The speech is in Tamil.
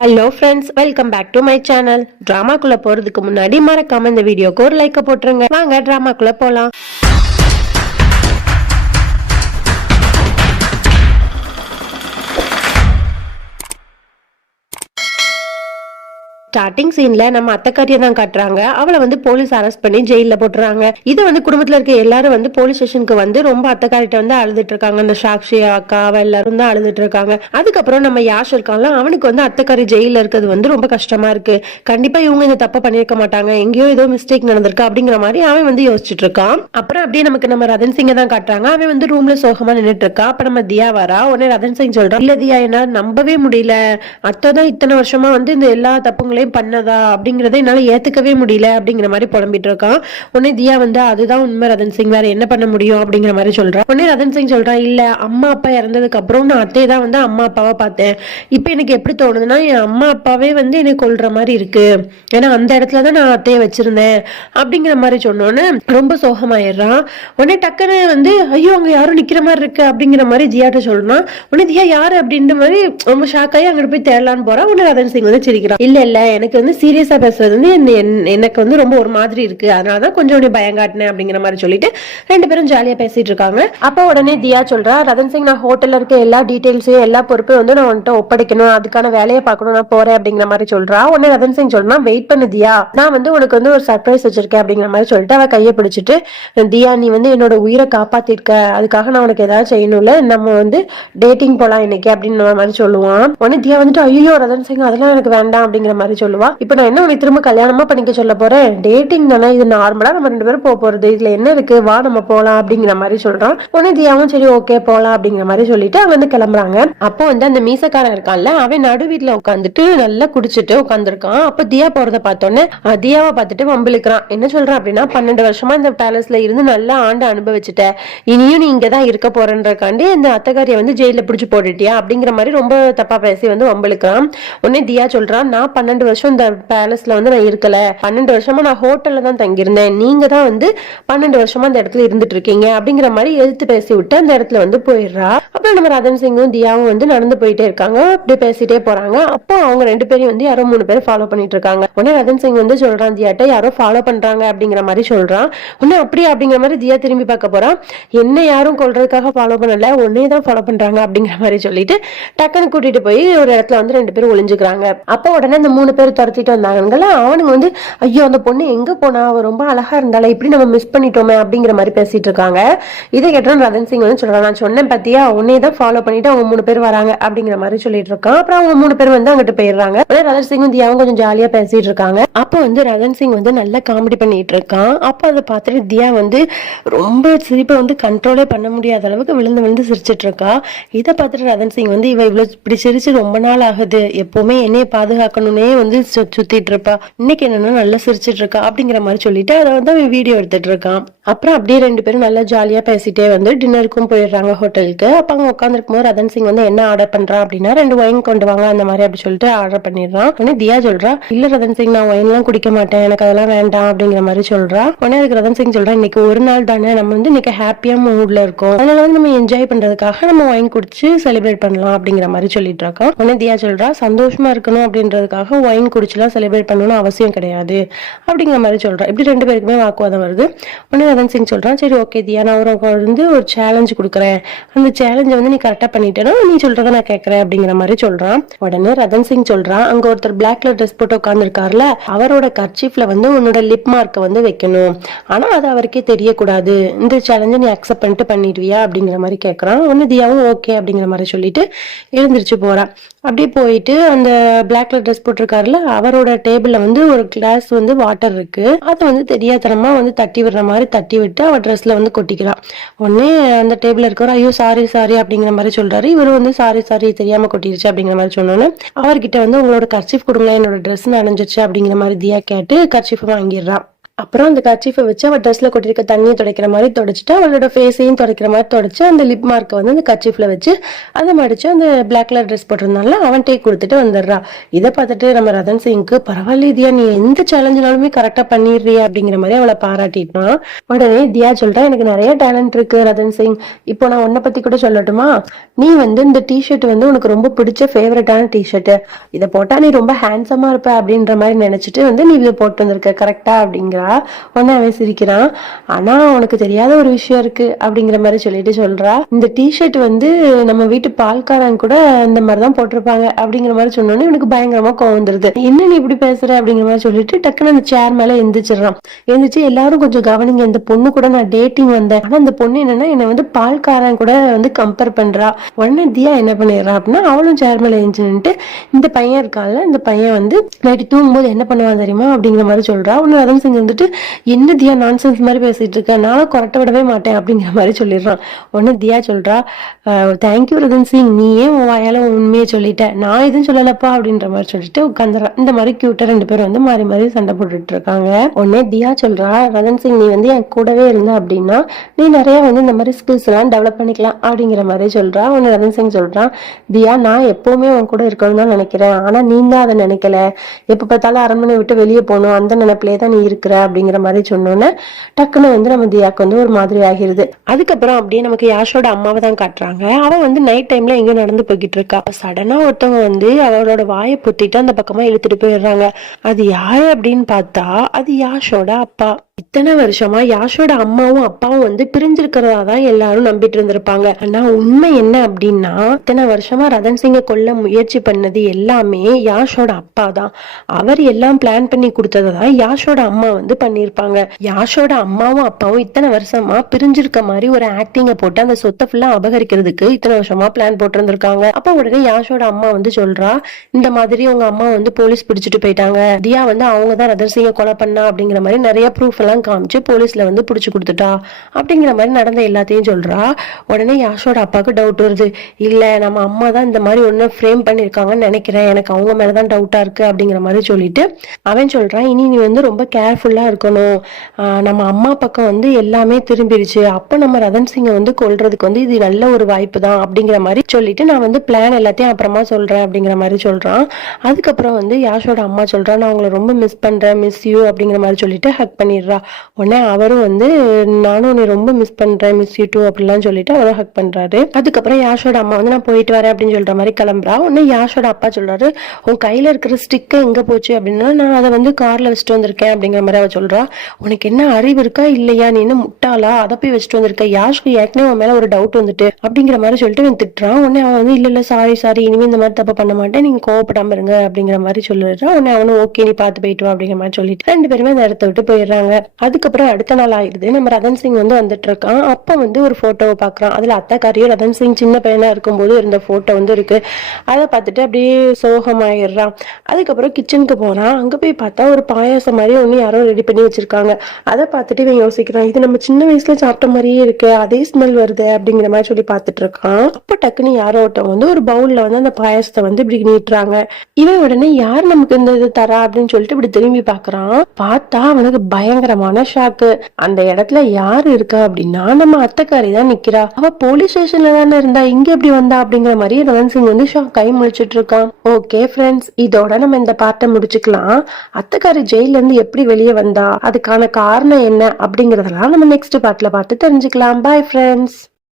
Hello friends, welcome back to my channel. டிராமாக்குள்ள போறதுக்கு முன்னாடி மறக்காம இந்த வீடியோக்கு ஒரு லைக் போட்டுருங்க. வாங்க டிராமாக்குள்ள போலாம். ஸ்டார்டிங் சீன்ல நம்ம அத்தைக்காரியை தான் காட்டுறாங்க. அவளை வந்து போலீஸ் அரெஸ்ட் பண்ணி ஜெயில போட்டுறாங்க. இது வந்து குடும்பத்துல இருக்க எல்லாரும் வந்து போலீஸ் ஸ்டேஷனுக்கு வந்து ரொம்ப அத்தைக்காரிட்ட வந்து அழுதுட்டு இருக்காங்க. அந்த சாக்ஷி அக்கா அவ எல்லாரும் தான் அழுதுட்டு இருக்காங்க. அதுக்கப்புறம் நம்ம யாஷ் இருக்கான்ல, அவனுக்கு வந்து அத்தைக்காரி ஜெயில இருக்கிறது வந்து ரொம்ப கஷ்டமா இருக்கு. கண்டிப்பா இவங்க இந்த தப்ப பண்ணிருக்க மாட்டாங்க, எங்கேயோ ஏதோ மிஸ்டேக் நடந்திருக்கு அப்படிங்கிற மாதிரி அவன் வந்து யோசிச்சுட்டு இருக்கான். அப்புறம் அப்படியே நமக்கு நம்ம ரதன் சிங்கை தான் காட்டுறாங்க. அவன் வந்து ரூம்ல சோகமா நின்றுட்டு இருக்கான். அப்ப நம்ம தியா வரா. உடனே ரதன் சிங் சொல்றான், இல்ல தியா, என்ன நம்பவே முடியல, அத்தை தான் இத்தனை வருஷமா வந்து இந்த எல்லா தப்புங்களையும் பண்ணதா அப்படிங்கறத என்னால ஏத்துக்கவே முடியல அப்படிங்கிற மாதிரி புலம்பிட்டு இருக்கான். உடனே தியா வந்து அதுதான் உண்மை ரதன் சிங், வேற என்ன பண்ண முடியும் அப்படிங்கிற மாதிரி சொல்றான். உடனே ரதன் சிங் சொல்றான், இல்ல அம்மா அப்பா இறந்ததுக்கு அப்புறம் நான் அத்தையை தான் வந்து அம்மா அப்பாவை பார்த்தேன். இப்ப எனக்கு எப்படி தோணுதுன்னா என் அம்மா அப்பாவே வந்து என்னை கொல்ற மாதிரி இருக்கு. ஏன்னா அந்த இடத்துலதான் நான் அத்தையை வச்சிருந்தேன் அப்படிங்கிற மாதிரி சொன்னோன்னு ரொம்ப சோகமாயிடுறான். உடனே டக்குன்னு வந்து ஐயோ அங்க யாரும் நிக்கிற மாதிரி இருக்கு அப்படிங்கிற மாதிரி தியாட்ட சொல்றான். உடனே தியா யாரு அப்படின்ற மாதிரி ரொம்ப ஷாக் ஆகி அங்கிட்டு போய் தேடலான்னு போறான். உடனே ரதன் சிங் வந்து சிரிக்கிறான். இல்ல எனக்கு வந்து சீரியஸா பேசுறது வந்து எனக்கு வந்து ரொம்ப ஒரு மாதிரி இருக்கு, அதனாலதான் கொஞ்சம் பயம் காட்டினேன் அப்படிங்கிற மாதிரி சொல்லிட்டு ரெண்டு பேரும் ஜாலியா பேசிட்டு இருக்காங்க. அப்ப உடனே தியா சொல்றா, ரதன் சிங் நான் ஹோட்டல்ல இருக்க எல்லா டீடைல்ஸையும் எல்லா பொறுப்பையும் வந்து நான் வந்துட்டு ஒப்படைக்கணும், அதுக்கான வேலையை பார்க்கணும், நான் போறேன் அப்படிங்கிற மாதிரி சொல்றா. உடனே ரதன் சிங் சொல்றா, வெயிட் பண்ணு தியா, நான் வந்து உனக்கு வந்து ஒரு சர்ப்ரைஸ் வச்சிருக்கேன் அப்படிங்கிற மாதிரி சொல்லிட்டு அவ கையை பிடிச்சிட்டு, தியா நீ வந்து என்னோட உயிரை காப்பாத்திருக்க, அதுக்காக நான் உனக்கு ஏதாவது செய்யணும்ல, நம்ம வந்து டேட்டிங் போலாம் இன்னைக்கு அப்படின்னு மாதிரி சொல்லுவான். உடனே தியா வந்துட்டு ஐயோ ரதன் சிங் அதெல்லாம் எனக்கு வேண்டாம் அப்படிங்கிற மாதிரி சொல்லுவா. இப்ப நான் என்ன உனக்கு திரும்ப கல்யாணமா பண்ணிக்க சொல்ல போறேன், டேட்டிங் தானே, இது நார்மலா நம்ம ரெண்டு பேரும் போறது, இதுல என்ன இருக்கு, வா நம்ம போலாம் அப்படிங்கிற மாதிரி சொல்றான். உடனே தியாவும் சரி ஓகே போலாம் அப்படிங்கிற மாதிரி சொல்லிட்டு அவங்க வந்து கிளம்புறாங்க. அப்போ வந்து அந்த மீசக்காரன் இருக்கான்ல, அவன் நடு வீட்டுல உட்காந்துட்டு நல்லா குடிச்சிட்டு உட்காந்துருக்கான். அப்ப தியா போறத பார்த்தோன்னே தியாவை பார்த்துட்டு வம்பிழுக்கிறான். என்ன சொல்றான் அப்படின்னா, 12 வருஷமா இந்த பேலஸ்ல இருந்து நல்லா ஆண்டு அனுபவிச்சுட்ட, இனியும் நீ இங்கதான் இருக்க போறன்றக்காண்டி இந்த அத்தகாரியை வந்து ஜெயில பிடிச்சு போட்டுட்டியா அப்படிங்கிற மாதிரி ரொம்ப தப்பா பேசி வந்து வம்பிழுக்கிறான். உடனே தியா சொல்றான், நான் 12 வருஷம் இந்த பேலஸ்ல வந்து நான் இருக்கல, 12 வருஷமா நான் ஹோட்டல்ல தான் தங்கியிருந்தேன், நீங்க தான் வந்து 12 வருஷமா அந்த இடத்துல இருந்துட்டு இருக்கீங்க அப்படிங்கிற மாதிரி எதிர்த்து பேசி விட்டு அந்த இடத்துல வந்து போயிடுறா. அப்புறம் நம்ம ரதன் சிங்கும் தியாவும் வந்து நடந்து போயிட்டே இருக்காங்க. அப்படி பேசிட்டே போறாங்க. அப்போ அவங்க ரெண்டு பேரும் வந்து யாரோ 3 பேர் ஃபாலோ பண்ணிட்டு இருக்காங்க. உடனே ரதன் சிங் வந்து சொல்றான் தியாட்ட, யாரோ ஃபாலோ பண்றாங்க அப்படிங்கிற மாதிரி சொல்றான். உடனே அப்படியே அப்படிங்கிற மாதிரி தியா திரும்பி பார்க்க போறான். என்ன யாரும் கொல்றதுக்காக ஃபாலோ பண்ணல, உன்னே தான் ஃபாலோ பண்றாங்க அப்படிங்கிற மாதிரி சொல்லிட்டு டக்குன்னு கூட்டிட்டு போய் ஒரு இடத்துல வந்து 2 பேரும் ஒளிஞ்சுக்கிறாங்க. அப்போ உடனே இந்த 3 பேர் துரத்திட்டு வந்தாங்கல்ல, அவனுங்க வந்து ஐயோ அந்த பொண்ணு எங்க போனா, அவ ரொம்ப அழகா இருந்தால, இப்படி நம்ம மிஸ் பண்ணிட்டோமே அப்படிங்கிற மாதிரி பேசிட்டு இருக்காங்க. இதை கேட்டாலும் ரதன் சிங் வந்து சொல்றான், நான் சொன்னேன் பத்தியா, உன்னே தான் ஃபாலோ பண்ணிட்டு அவங்க 3 பேர் வராங்க அப்படிங்கிற மாதிரி சொல்லிட்டு இருக்கான். அப்புறம் அவங்க 3 பேர் வந்து அங்கிட்டு போயிடுறாங்க. ரதன் சிங் வந்து தியாவும் கொஞ்சம் ஜாலியா பேசிட்டு இருக்காங்க. அப்போ வந்து ரதன் சிங் வந்து நல்லா காமெடி பண்ணிட்டு இருக்கான். அப்போ அதை பார்த்துட்டு தியா வந்து ரொம்ப சிரிப்பை வந்து கண்ட்ரோலே பண்ண முடியாத அளவுக்கு விழுந்து விழுந்து சிரிச்சிட்டு இருக்கா. இதை பார்த்துட்டு ரதன் சிங் வந்து இவ இவ்வளவு இப்படி சிரிச்சு ரொம்ப நாள் ஆகுது, எப்பவுமே என்னைய பாதுகாக்கணும்னே வந்து சுத்திட்டு இருப்பா, இன்னைக்கு என்னன்னா நல்லா சிரிச்சிட்டு இருக்கா அப்படிங்கிற மாதிரி சொல்லிட்டு அதை வந்து அவன் வீடியோ எடுத்துட்டு இருக்கான். அப்புறம் அப்படியே 2 பேரும் நல்லா ஜாலியா பேசிட்டே வந்து டின்னருக்கும் போயிடுறாங்க ஹோட்டலுக்கு. அப்ப அவங்க உட்காந்துருக்கும் போது ரதன் சிங் வந்து என்ன ஆர்டர் பண்றான் அப்படின்னா, 2 ஒயின் கொண்டு வாங்க அந்த மாதிரி அப்படி சொல்லிட்டு ஆர்டர் பண்ணிடுறான். உடனே தியா சொல்றா, இல்ல ரதன் சிங் நான் ஒயின் எல்லாம் குடிக்க மாட்டேன், எனக்கு அதெல்லாம் வேண்டாம் அப்படிங்கிற மாதிரி சொல்றா. உடனே அதுக்கு ரதன் சிங் சொல்றா, இன்னைக்கு ஒரு நாள் தானே, நம்ம வந்து இன்னைக்கு ஹாப்பியா மூட்ல இருக்கோம், அதனால வந்து நம்ம என்ஜாய் பண்றதுக்காக நம்ம ஒயின் குடிச்சு செலிப்ரேட் பண்ணலாம் அப்படிங்கிற மாதிரி சொல்லிட்டு இருக்கோம். உடனே தியா சொல்றா, சந்தோஷமா இருக்கணும் அப்படின்றதுக்காக ஒயின் குடிச்சுலாம் செலிப்ரேட் பண்ணணும்னு அவசியம் கிடையாது அப்படிங்கிற மாதிரி சொல்றான். இப்படி 2 பேருக்குமே வாக்குவாதம் வருது. உடனே ரதன் சிங் சொல்றான், சரி ஓகே தியா, நான் வந்து ஒரு சேலஞ்ச் கொடுக்குறேன், அந்த சேலஞ்சை வந்து நீ கரெக்டா பண்ணிட்டேன்னா நீ சொல்றதை நான் கேட்கறேன் அப்படிங்கிற மாதிரி சொல்றான். உடனே ரதன் சிங் சொல்றான், அங்க ஒருத்தர் பிளாக் கலர் ட்ரெஸ் போட்டு உட்கார்ந்து இருக்காருல, அவரோட கர்ச்சீஃப்ல வந்து உன்னோட லிப் மார்க்கை வந்து வைக்கணும், ஆனா அது அவருக்கே தெரியக்கூடாது, இந்த சேலஞ்சை நீ அக்செப்ட் பண்ணிட்டு பண்ணிடுவியா அப்படிங்கிற மாதிரி கேட்கறான். ஒன்னு தியாவும் ஓகே அப்படிங்கிற மாதிரி சொல்லிட்டு எழுந்திரிச்சு போறான். அப்படியே போயிட்டு அந்த பிளாக் கலர் ட்ரெஸ் போட்டிருக்காருல, அவரோட டேபிள்ல வந்து ஒரு கிளாஸ் வந்து வாட்டர் இருக்கு, அதை வந்து தெரியாதனமா வந்து தட்டி விடுற மாதிரி தட்டி விட்டு அவ ட்ரெஸ்ல வந்து கொட்டிக்கிறான். உடனே அந்த டேபிள் இருக்கவர் ஐயோ சாரி சாரி அப்படிங்கிற மாதிரி சொல்றாரு. இவரு வந்து சாரி சாரி தெரியாம கொட்டிருச்சு அப்படிங்கிற மாதிரி சொன்னோன்னு அவர்கிட்ட வந்து உங்களோட கர்ச்சீஃப் கொடுங்க, என்னோட ட்ரெஸ் நனைஞ்சிருச்சு அப்படிங்கிற மாதிரி தியா கேட்டு கர்ச்சீஃப் வாங்கிடுறான். அப்புறம் அந்த கர்ச்சீஃபை வச்சு அவள் ட்ரெஸ்ல கொட்டிருக்க தண்ணியை துடைக்கிற மாதிரி தொடச்சிட்டு அவளோட ஃபேஸையும் துடைக்கிற மாதிரி தொடச்சு அந்த லிப் மார்க்கை வந்து அந்த கர்ச்சீஃப்ல வச்சு அதை மடிச்சு அந்த பிளாக் கலர் ட்ரெஸ் போட்டிருந்தால அவன்கிட்டே கொடுத்துட்டு வந்துடுறா. இதை பார்த்துட்டு நம்ம ரதன் சிங்க்கு பரவாயில்ல தியா, நீ எந்த சேலஞ்சினாலுமே கரெக்டா பண்ணிடுறியா அப்படிங்கிற மாதிரி அவளை பாராட்டிட்டான். உடனே தியா சொல்றா, எனக்கு நிறைய டேலண்ட் இருக்கு ரதன் சிங், இப்போ நான் உன்னை பத்தி கூட சொல்லட்டுமா, நீ வந்து இந்த டிஷர்ட் வந்து உனக்கு ரொம்ப பிடிச்ச ஃபேவரட்டான டிஷர்ட், இதை போட்டா நீ ரொம்ப ஹேண்ட்ஸமா இருப்ப அப்படின்ற மாதிரி நினைச்சிட்டு வந்து நீ இதை போட்டு வந்திருக்க கரெக்டா அப்படிங்கிறா. உடனே அவன் சிரிக்கிறான். ஆனா உனக்கு தெரியாத ஒரு விஷயம் இருக்கு அப்படிங்கிற மாதிரி சொல்லிட்டு சொல்றா, இந்த டிஷர்ட் வந்து நம்ம வீட்டு பால்காரன் கூட இந்த மாதிரிதான் போட்டிருப்பாங்க அப்படிங்கிற மாதிரி சொன்னோன்னே எனக்கு பயங்கரமா கோவம் வந்துருது. என்ன நீ இப்படி பேசுற அப்படிங்கிற மாதிரி சொல்லிட்டு டக்குன்னு அந்த சேர் மேல எந்திரிச்சிடறான். எந்திரிச்சு எல்லாரும் கொஞ்சம் கவனிங்க, இந்த பொண்ணு கூட நான் டேட்டிங் வந்தேன், ஆனா அந்த பொண்ணு என்னன்னா என்னை வந்து பால்காரன் கூட வந்து கம்பேர் பண்றா. உடனே தியா என்ன பண்ணிடுறா அப்படின்னா அவளும் சேர் மேல எழுந்துட்டு, இந்த பையன் இருக்கால, இந்த பையன் வந்து நைட்டு தூங்கும்போது என்ன பண்ணுவான் தெரியுமா அப்படிங்கிற மாதிரி சொல்றா. உடனே ரதன் சிங் வந்துட்டு, என்ன தியா நான்சென்ஸ் மாதிரி பேசிட்டு இருக்க, நானும் கொரட்டை விடவே மாட்டேன் அப்படிங்கிற மாதிரி சொல்லிடுறான். உடனே தியா சொல்றா, தேங்க்யூ ரதன் சிங், நீயே உன் வாயால உண்மையை சொல்லிட்ட, நான் எதுவும் சொல்லலப்பா அப்படின்ற மாதிரி சொல்லிட்டு உட்காந்துறான். இந்த மாதிரி கியூட்டா ரெண்டு பேரும் வந்து மாறி மாறி சண்டை போட்டுட்டு இருக்காங்க. உடனே தியா சொல்றா, ரதன் சிங் நீ வந்து என் கூடவே இருந்த அப்படின்னா நீ நிறைய வந்து இந்த மாதிரி ஸ்கில்ஸ் எல்லாம் டெவலப் பண்ணிக்கலாம் அப்படிங்கிற மாதிரி சொல்றா. உடனே ரதன் சிங் சொல்றான், தியா நான் எப்பவுமே உன் கூட இருக்கணும்னு தான் நினைக்கிறேன், ஆனா நீ தான் அதை நினைக்கல, எப்ப பார்த்தாலும் அரண்மனை விட்டு வெளியே போகணும் அந்த நினைப்பிலே தான் நீ இருக்கிற அப்படிங்கிற மாதிரி சொன்னோன்னே டக்குன்னு வந்து நம்ம தியாக்கு வந்து ஒரு மாதிரி ஆகிருது. அதுக்கப்புறம் அப்படியே நமக்கு யாஷோட அம்மாவை தான் காட்டுறாங்க. அவ வந்து நைட் டைம்ல எங்க நடந்து போய்கிட்டு இருக்கா. சடனா ஒருத்தவங்க வந்து அவளோட வாயை பொத்திட்டு அந்த பக்கமா இழுத்துட்டு போயிடுறாங்க. அது யாரு அப்படின்னு பார்த்தா அது யாஷோட அப்பா. இத்தனை வருஷமா யாஷோட அம்மாவும் அப்பாவும் வந்து பிரிஞ்சிருக்கிறதா தான் எல்லாரும் நம்பிட்டு இருந்திருப்பாங்க. ஆனா உண்மை என்ன அப்படின்னா இத்தனை வருஷமா ரதன் சிங்கை கொல்ல முயற்சி பண்ணது எல்லாமே யாஷோட அப்பா தான். அவர் எல்லாம் பிளான் பண்ணி கொடுத்ததை தான் யாஷோட அம்மா வந்து பண்ணிருப்பாங்க. யாஷோட அம்மாவும் அப்பாவும் இத்தனை வருஷமா பிரிஞ்சிருக்க மாதிரி ஒரு ஆக்டிங்க போட்டு அந்த சொத்தை ஃபுல்லா அபகரிக்கிறதுக்கு இத்தனை வருஷமா பிளான் போட்டு இருந்திருக்காங்க. அப்ப உடனே யாஷோட அம்மா வந்து சொல்றா, இந்த மாதிரி உங்க அம்மா வந்து போலீஸ் பிடிச்சிட்டு போயிட்டாங்க, தியா வந்து அவங்க தான் ரதன் சிங்கை கொலை பண்ணா அப்படிங்கிற மாதிரி நிறைய ப்ரூஃப் எல்லாம் காமிச்சு போலீஸ்ல வந்து புடிச்சு கொடுத்துட்டா அப்படிங்கிற மாதிரி நடந்த எல்லாத்தையும் சொல்றா. உடனே யாஷோட அப்பாவுக்கு டவுட் வருது. இல்ல நம்ம அம்மா தான் இந்த மாதிரி ஒண்ணு ஃப்ரேம் பண்ணிருக்காங்கன்னு நினைக்கிறேன், எனக்கு அவங்க மேலதான் டவுட்டா இருக்கு அப்படிங்கிற மாதிரி சொல்லிட்டு அவன் சொல்றான், இனி நீ வந்து ரொம்ப கேர்ஃபுல்லா இருக்கணும், நம்ம அம்மா பக்கம் வந்து எல்லாமே திரும்பிடுச்சு, அப்ப நம்ம ரதன் சிங்கை வந்து கொல்றதுக்கு வந்து இது நல்ல ஒரு வாய்ப்பு தான் அப்படிங்கிற மாதிரி சொல்லிட்டு நான் வந்து பிளான் எல்லாத்தையும் அப்புறமா சொல்றேன் அப்படிங்கிற மாதிரி சொல்றான். அதுக்கப்புறம் வந்து யாஷோட அம்மா சொல்றா, நான் உங்களை ரொம்ப மிஸ் பண்றேன், மிஸ் யூ அப்படிங்கிற மாதிரி சொல்லிட்டு ஹக் பண்ணிடுறா. உடனே அவரும் வந்து நானும் உன்னை ரொம்ப மிஸ் பண்றேன், மிஸ் யூ டூ அப்படிலாம் சொல்லிட்டு அவரும் ஹக் பண்றாரு. அதுக்கப்புறம் யாஷோட அம்மா வந்து நான் போயிட்டு வரேன் அப்படின்னு சொல்ற மாதிரி கிளம்புறா. உடனே யாஷோட அப்பா சொல்றாரு, உன் கையில இருக்கிற ஸ்டிக் எங்க போச்சு அப்படின்னா நான் அதை வந்து கார்ல வச்சுட்டு வந்திருக்கேன் அப்படிங்கிற மாதிரி அவ சொல்றா. உனக்கு என்ன அறிவு இருக்கா இல்லையா, நீ என்ன முட்டாளா, அதை போய் வச்சுட்டு வந்திருக்க, யாஷ்க்கு ஏற்கனவே உன் மேல ஒரு டவுட் வந்துட்டு அப்படிங்கிற மாதிரி சொல்லிட்டு அவன் திட்டுறான். உடனே அவன் வந்து இல்ல சாரி இனிமே இந்த மாதிரி தப்ப பண்ண மாட்டேன், நீங்க கோவப்படாம இருங்க அப்படிங்கிற மாதிரி சொல்லிடுறான். உடனே அவனும் ஓகே நீ பார்த்து போயிட்டு வா அப்படிங்கிற மாதிரி சொல்லிட்டு ரெண்டு பேருமே அந்த இடத்த விட்டு போயிடுறாங்க. அதுக்கப்புறம் அடுத்த நாள் ஆயிடுது. நம்ம ரதன் சிங் வந்து வந்துட்டு இருக்கான். அப்ப வந்து ஒரு போட்டோவை பாக்குறான். அதுல அத்தாக்காரியும் ரதன் சிங் சின்ன பையனா இருக்கும்போது இருந்த போட்டோ வந்து இருக்கு. அதை பார்த்துட்டு அப்படியே சோகமாயிடுறான். அதுக்கப்புறம் கிச்சனுக்கு போறான். அங்க போய் பார்த்தா ஒரு பாயாசம் மாதிரி ஒண்ணு யாரோ ரெடி பண்ணி வச்சிருக்காங்க. அதை பார்த்துட்டு இவன் யோசிக்கிறான், இது நம்ம சின்ன வயசுல சாப்பிட்ட மாதிரியே இருக்கு, அதே ஸ்மெல் வருது அப்படிங்கிற மாதிரி சொல்லி பார்த்துட்டு இருக்கான். அப்ப டக்குன்னு யாரோ ஒருத்தவங்க வந்து ஒரு பவுல்ல வந்து அந்த பாயாசத்தை வந்து இப்படி நீட்டுறாங்க. இவன் உடனே யார் நமக்கு இந்த இது தரா அப்படின்னு சொல்லிட்டு இப்படி திரும்பி பாக்குறான். பார்த்தா அவனுக்கு பயங்கரமான ஷாக்கு. அந்த இடத்துல யாரு இருக்கா அப்படின்னா நம்ம அத்தைக்காரி தான் நிக்கிறா. அவ போலீஸ் ஸ்டேஷன்ல தானே இருந்தா, இங்க எப்படி வந்தா அப்படிங்கிற மாதிரி ரதன் சிங் வந்து கை முழிச்சிட்டு இருக்கான். ஓகே ஃப்ரெண்ட்ஸ், இதோட நம்ம இந்த பார்ட்டை முடிச்சுக்கலாம். அத்தைக்காரி ஜெயில இருந்து எப்படி வெளியே வந்தா, அதுக்கான காரணம் என்ன அப்படிங்கறதெல்லாம் நம்ம நெக்ஸ்ட் பார்ட்ல பார்த்து தெரிஞ்சுக்கலாம். Bye friends.